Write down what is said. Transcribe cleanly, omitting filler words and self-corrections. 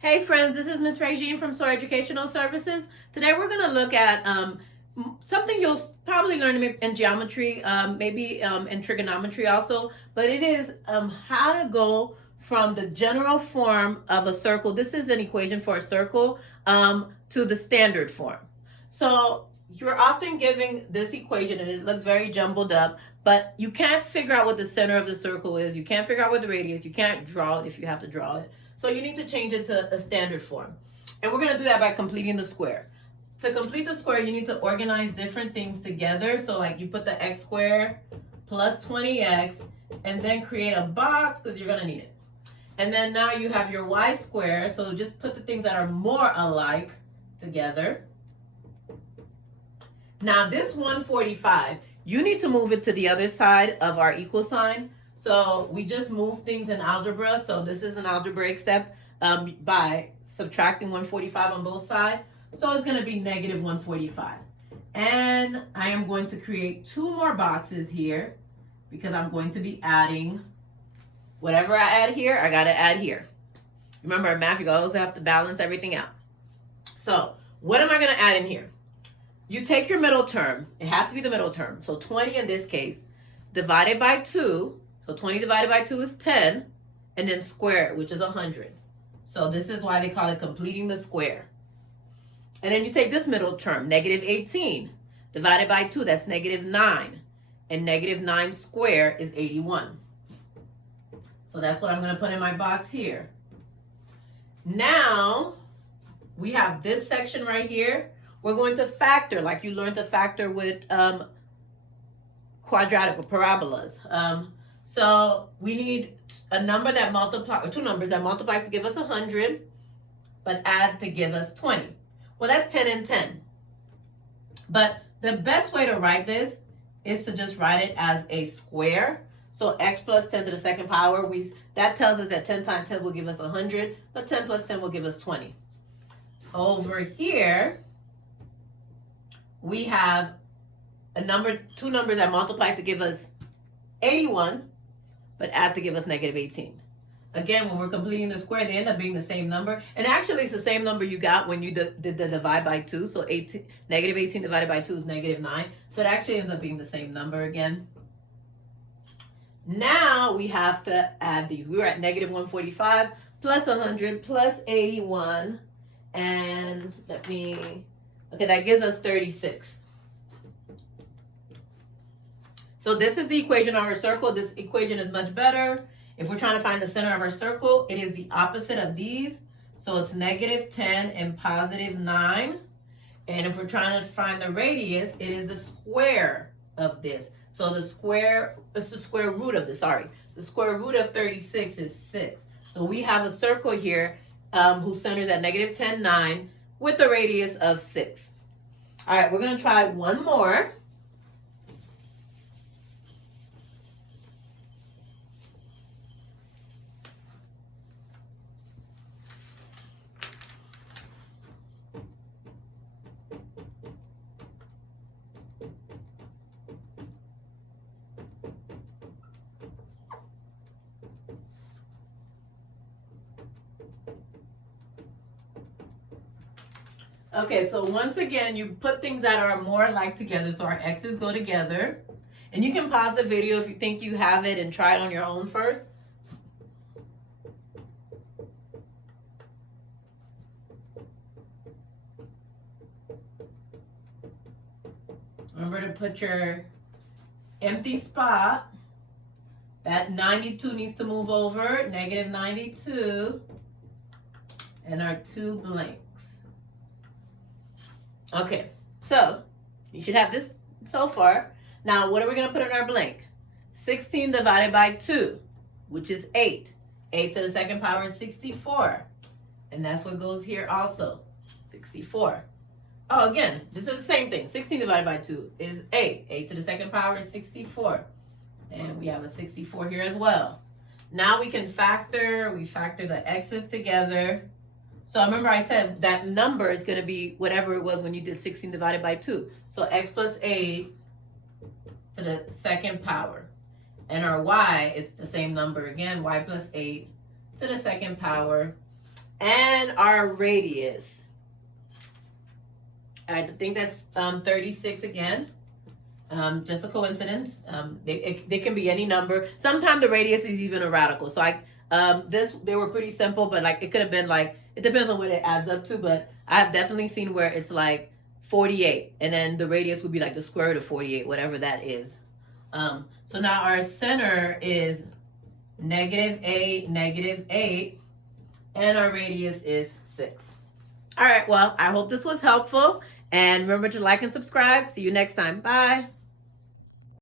Hey friends, this is Miss Regine from SOAR Educational Services. Today we're going to look at something you'll probably learn in geometry, maybe in trigonometry also, but it is how to go from the general form of a circle. This is an equation for a circle to the standard form. So you're often giving this equation and it looks very jumbled up, but you can't figure out what the center of the circle is. You can't figure out what the radius. You can't draw it if you have to draw it. So you need to change it to a standard form. And we're going to do that by completing the square. To complete the square, you need to organize different things together. So like you put the x squared plus 20x and then create a box because you're going to need it. And then now you have your y squared. So just put the things that are more alike together. Now this 145, you need to move it to the other side of our equal sign. So we just move things in algebra. So this is an algebraic step by subtracting 145 on both sides. So it's going to be negative 145. And I am going to create two more boxes here because I'm going to be adding whatever I add here, I got to add here. Remember in math, you always have to balance everything out. So what am I going to add in here? You take your middle term. It has to be the middle term. So 20 in this case, divided by 2. So 20 divided by 2 is 10. And then square it, which is 100. So this is why they call it completing the square. And then you take this middle term, negative 18. Divided by 2, that's negative 9. And negative 9 squared is 81. So that's what I'm going to put in my box here. Now, we have this section right here. We're going to factor, like you learned to factor with quadratic or parabolas. So we need a number that multiplies, or two numbers that multiply to give us 100, but add to give us 20. Well, that's 10 and 10. But the best way to write this is to just write it as a square. So x plus 10 to the second power, that tells us that 10 times 10 will give us 100, but 10 plus 10 will give us 20. Over here, we have two numbers that multiply to give us 81, but add to give us negative 18. Again, when we're completing the square, they end up being the same number. And actually, it's the same number you got when you did the divide by 2. So negative 18 divided by 2 is negative 9. So it actually ends up being the same number again. Now we have to add these. We were at negative 145 plus 100 plus 81. And okay, that gives us 36. So this is the equation of our circle. This equation is much better. If we're trying to find the center of our circle, it is the opposite of these. So it's negative 10 and positive 9. And if we're trying to find the radius, it is the square of this. So it's the square root of this, sorry. The square root of 36 is 6. So we have a circle here whose center is at negative 10, 9 with the radius of 6. All right, we're going to try one more. Okay, so once again, you put things that are more alike together, so our x's go together. And you can pause the video if you think you have it and try it on your own first. Remember to put your empty spot. That 92 needs to move over, negative 92, and our two blanks. Okay, so you should have this so far. Now, what are we going to put in our blank? 16 divided by 2, which is 8. 8 to the second power is 64. And that's what goes here also, 64. Oh, again, this is the same thing. 16 divided by 2 is 8. 8 to the second power is 64. And we have a 64 here as well. Now we can factor. We factor the x's together. So remember I said that number is going to be whatever it was when you did 16 divided by 2. So x plus 8 to the second power. And our y, it's the same number again, y plus 8 to the second power. And our radius. I think that's 36 again. Just a coincidence. They can be any number. Sometimes the radius is even a radical. So they were pretty simple, but like it could have been like, it depends on what it adds up to, but I've definitely seen where it's like 48 and then the radius would be like the square root of 48, whatever that is. So now our center is -8, -8, and our radius is 6. All right, well, I hope this was helpful, and remember to like and subscribe. See you next time. Bye.